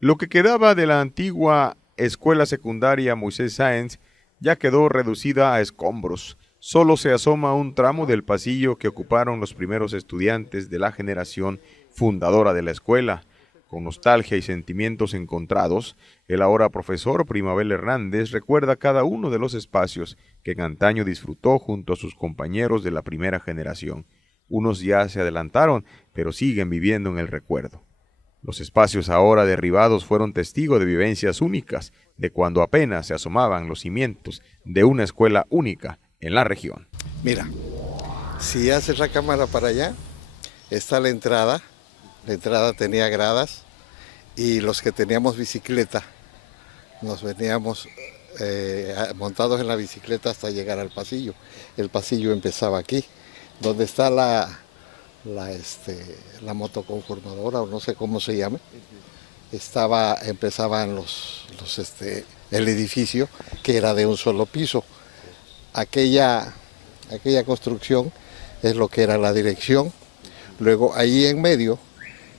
Lo que quedaba de la antigua escuela secundaria Moisés Sáenz ya quedó reducida a escombros. Solo se asoma un tramo del pasillo que ocuparon los primeros estudiantes de la generación fundadora de la escuela. Con nostalgia y sentimientos encontrados, el ahora profesor Primabel Hernández recuerda cada uno de los espacios que en antaño disfrutó junto a sus compañeros de la primera generación. Unos ya se adelantaron, pero siguen viviendo en el recuerdo. Los espacios ahora derribados fueron testigo de vivencias únicas, de cuando apenas se asomaban los cimientos de una escuela única en la región. Mira, si haces la cámara para allá, está la entrada tenía gradas y los que teníamos bicicleta, nos veníamos montados en la bicicleta hasta llegar al pasillo. El pasillo empezaba aquí, donde está la motoconformadora, o no sé cómo se llame. Empezaban el edificio, que era de un solo piso. Aquella construcción es lo que era la dirección. Luego ahí en medio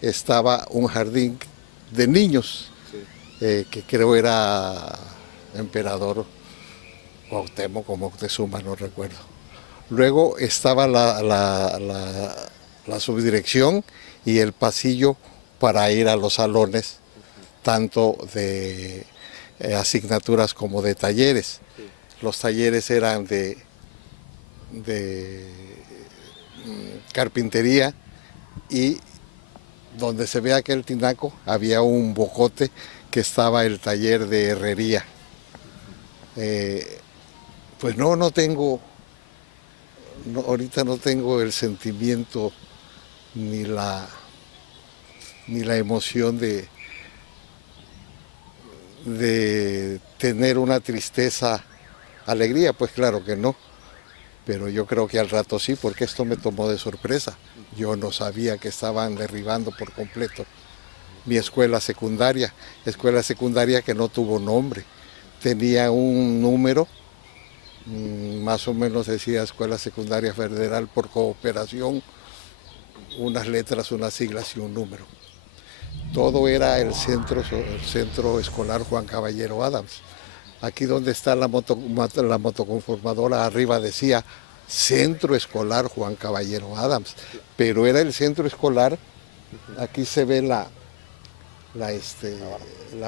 estaba un jardín de niños, que creo era Emperador Cuauhtémoc o Moctezuma, no recuerdo. Luego estaba la subdirección y el pasillo para ir a los salones, tanto de asignaturas como de talleres. Los talleres eran de carpintería, y donde se ve aquel tinaco había un bocote que estaba el taller de herrería. Pues no tengo, ahorita no tengo el sentimiento ni la emoción de tener una tristeza, alegría, pues claro que no, pero yo creo que al rato sí, porque esto me tomó de sorpresa. Yo no sabía que estaban derribando por completo mi escuela secundaria que no tuvo nombre, tenía un número, más o menos decía Escuela Secundaria Federal por Cooperación, unas letras, unas siglas y un número. Todo era el centro escolar Juan Caballero Adams. Aquí donde está la motoconformadora, arriba decía Centro Escolar Juan Caballero Adams, pero era el centro escolar. Aquí se ve la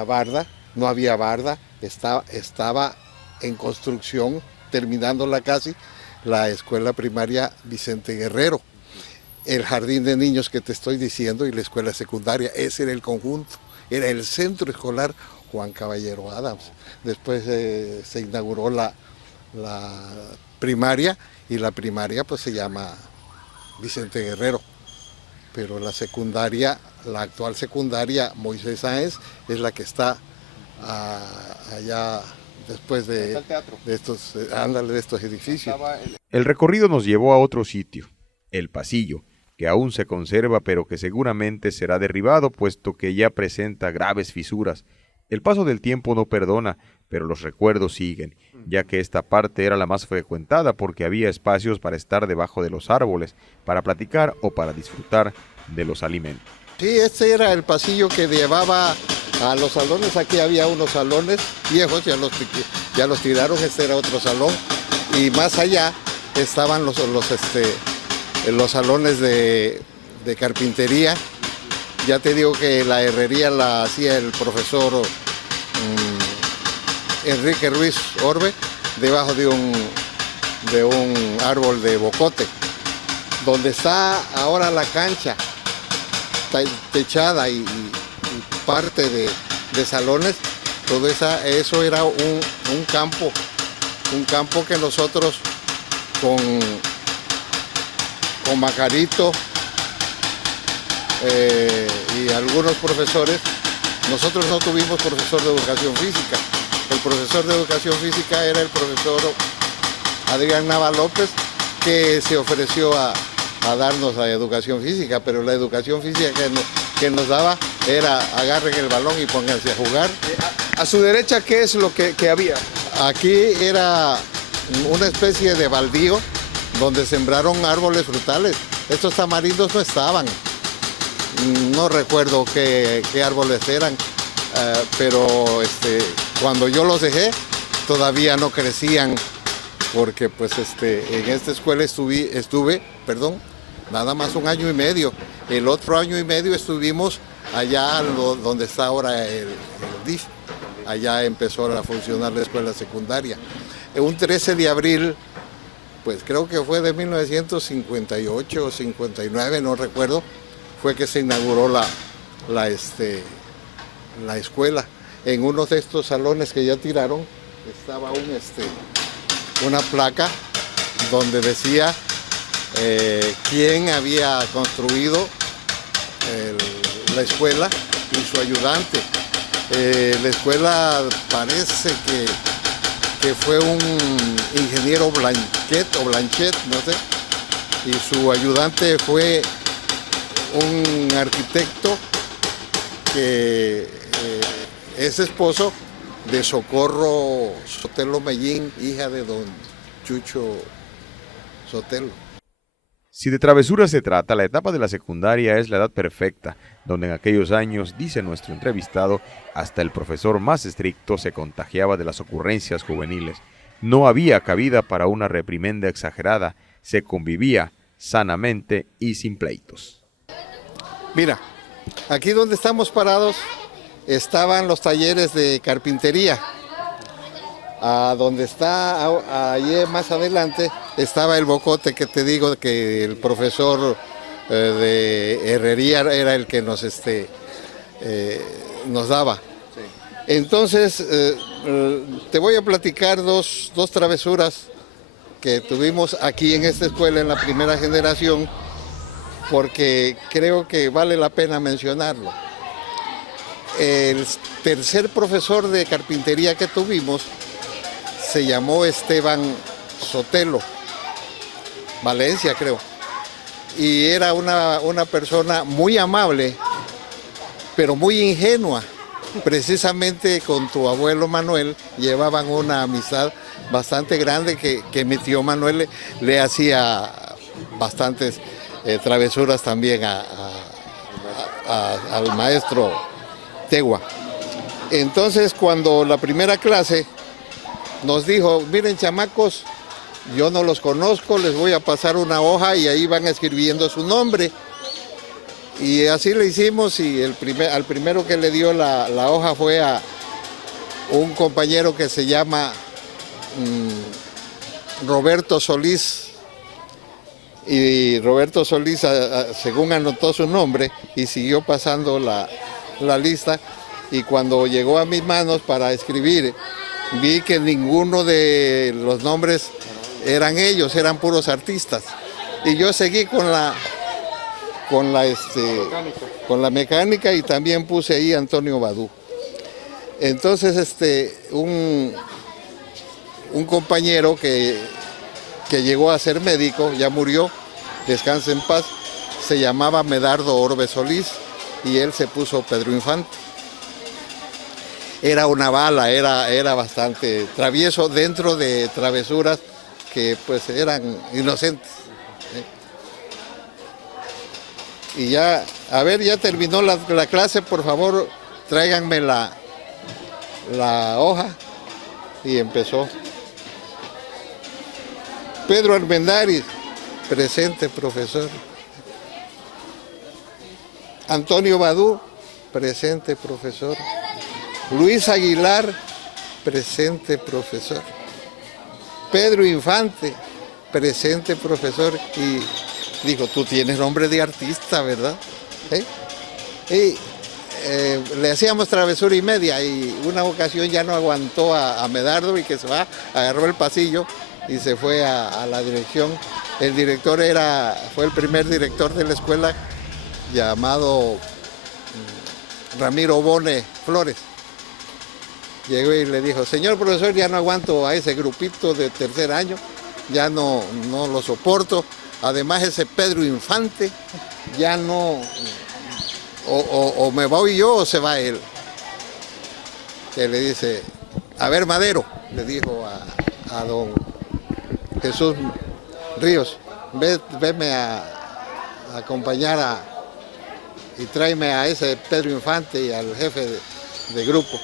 barda, no había barda, estaba en construcción, terminándola casi, la escuela primaria Vicente Guerrero. El jardín de niños que te estoy diciendo y la escuela secundaria, ese era el conjunto, era el centro escolar Juan Caballero Adams. Después se inauguró la primaria, y la primaria pues se llama Vicente Guerrero. Pero la secundaria, la actual secundaria Moisés Sáenz, es la que está allá después de estos edificios. El recorrido nos llevó a otro sitio, el pasillo, que aún se conserva pero que seguramente será derribado puesto que ya presenta graves fisuras. El paso del tiempo no perdona, pero los recuerdos siguen, ya que esta parte era la más frecuentada porque había espacios para estar debajo de los árboles, para platicar o para disfrutar de los alimentos. Sí, este era el pasillo que llevaba a los salones. Aquí había unos salones viejos, ya los tiraron, este era otro salón. Y más allá estaban los salones de carpintería. Ya te digo que la herrería la hacía el profesor Enrique Ruiz Orbe, debajo de un árbol de bocote. Donde está ahora la cancha, está techada y parte de salones, todo eso era un campo que nosotros con Macarito y algunos profesores, nosotros no tuvimos profesor de educación física. El profesor de educación física era el profesor Adrián Nava López, que se ofreció a darnos la educación física, pero la educación física que nos daba era agarren el balón y pónganse a jugar. A su derecha, ¿qué es lo que había? Aquí era una especie de baldío donde sembraron árboles frutales. Estos tamarindos no estaban. No recuerdo qué árboles eran. pero cuando yo los dejé todavía no crecían, porque pues en esta escuela estuve, nada más 1 año y medio. El otro año y medio estuvimos allá donde está ahora el DIF. Allá empezó a funcionar la escuela secundaria. Un 13 de abril, pues creo que fue de 1958 o 59, no recuerdo, fue que se inauguró la escuela. En uno de estos salones que ya tiraron estaba una placa donde decía quién había construido la escuela y su ayudante. La escuela parece que fue un ingeniero Blanchet, no sé, y su ayudante fue un arquitecto que es esposo de Socorro Sotelo Mellín, hija de don Chucho Sotelo. Si de travesura se trata, la etapa de la secundaria es la edad perfecta, donde en aquellos años, dice nuestro entrevistado, hasta el profesor más estricto se contagiaba de las ocurrencias juveniles. No había cabida para una reprimenda exagerada, se convivía sanamente y sin pleitos. Mira, aquí donde estamos parados estaban los talleres de carpintería. Donde está, allí más adelante, estaba el bocote que te digo que el profesor de herrería era el que nos daba. Entonces, te voy a platicar dos travesuras que tuvimos aquí en esta escuela en la primera generación, porque creo que vale la pena mencionarlo. El tercer profesor de carpintería que tuvimos se llamó Esteban Sotelo, Valencia creo, y era una persona muy amable, pero muy ingenua. Precisamente con tu abuelo Manuel llevaban una amistad bastante grande que mi tío Manuel le hacía bastantes travesuras también al maestro Tegua. Entonces, cuando la primera clase nos dijo, miren chamacos, yo no los conozco, les voy a pasar una hoja y ahí van escribiendo su nombre. Y así le hicimos, y al primero que le dio la hoja fue a un compañero que se llama Roberto Solís. Y Roberto Solís, según anotó su nombre, y siguió pasando la lista, y cuando llegó a mis manos para escribir, vi que ninguno de los nombres eran ellos, eran puros artistas. Y yo seguí con la mecánica y también puse ahí Antonio Badú. Entonces un compañero que llegó a ser médico, ya murió, descansa en paz, se llamaba Medardo Orbe Solís y él se puso Pedro Infante. Era una bala, era bastante travieso dentro de travesuras que pues eran inocentes. Y ya, a ver, ya terminó la clase, por favor, tráiganme la hoja. Y empezó. Pedro Armendáriz, presente, profesor. Antonio Badú, presente, profesor. Luis Aguilar, presente, profesor. Pedro Infante, presente, profesor. Y dijo, tú tienes nombre de artista, ¿verdad? Y le hacíamos travesura y media, y una ocasión ya no aguantó a Medardo y que se va, agarró el pasillo y se fue a la dirección. El director fue el primer director de la escuela, llamado Ramiro Bone Flores. Llegó y le dijo, señor profesor, ya no aguanto a ese grupito de tercer año, ya no lo soporto. Además ese Pedro Infante, ya no, o me voy yo o se va él. Que le dice, a ver Madero, le dijo a don Jesús Ríos, veme a acompañar y tráeme a ese Pedro Infante y al jefe de grupo.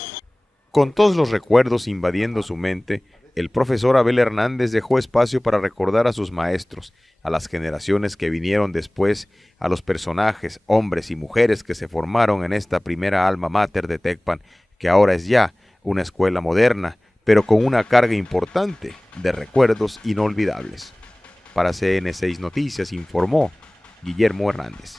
Con todos los recuerdos invadiendo su mente, el profesor Abel Hernández dejó espacio para recordar a sus maestros, a las generaciones que vinieron después, a los personajes, hombres y mujeres que se formaron en esta primera alma mater de Tecpan, que ahora es ya una escuela moderna, pero con una carga importante de recuerdos inolvidables. Para CN6 Noticias informó Guillermo Hernández.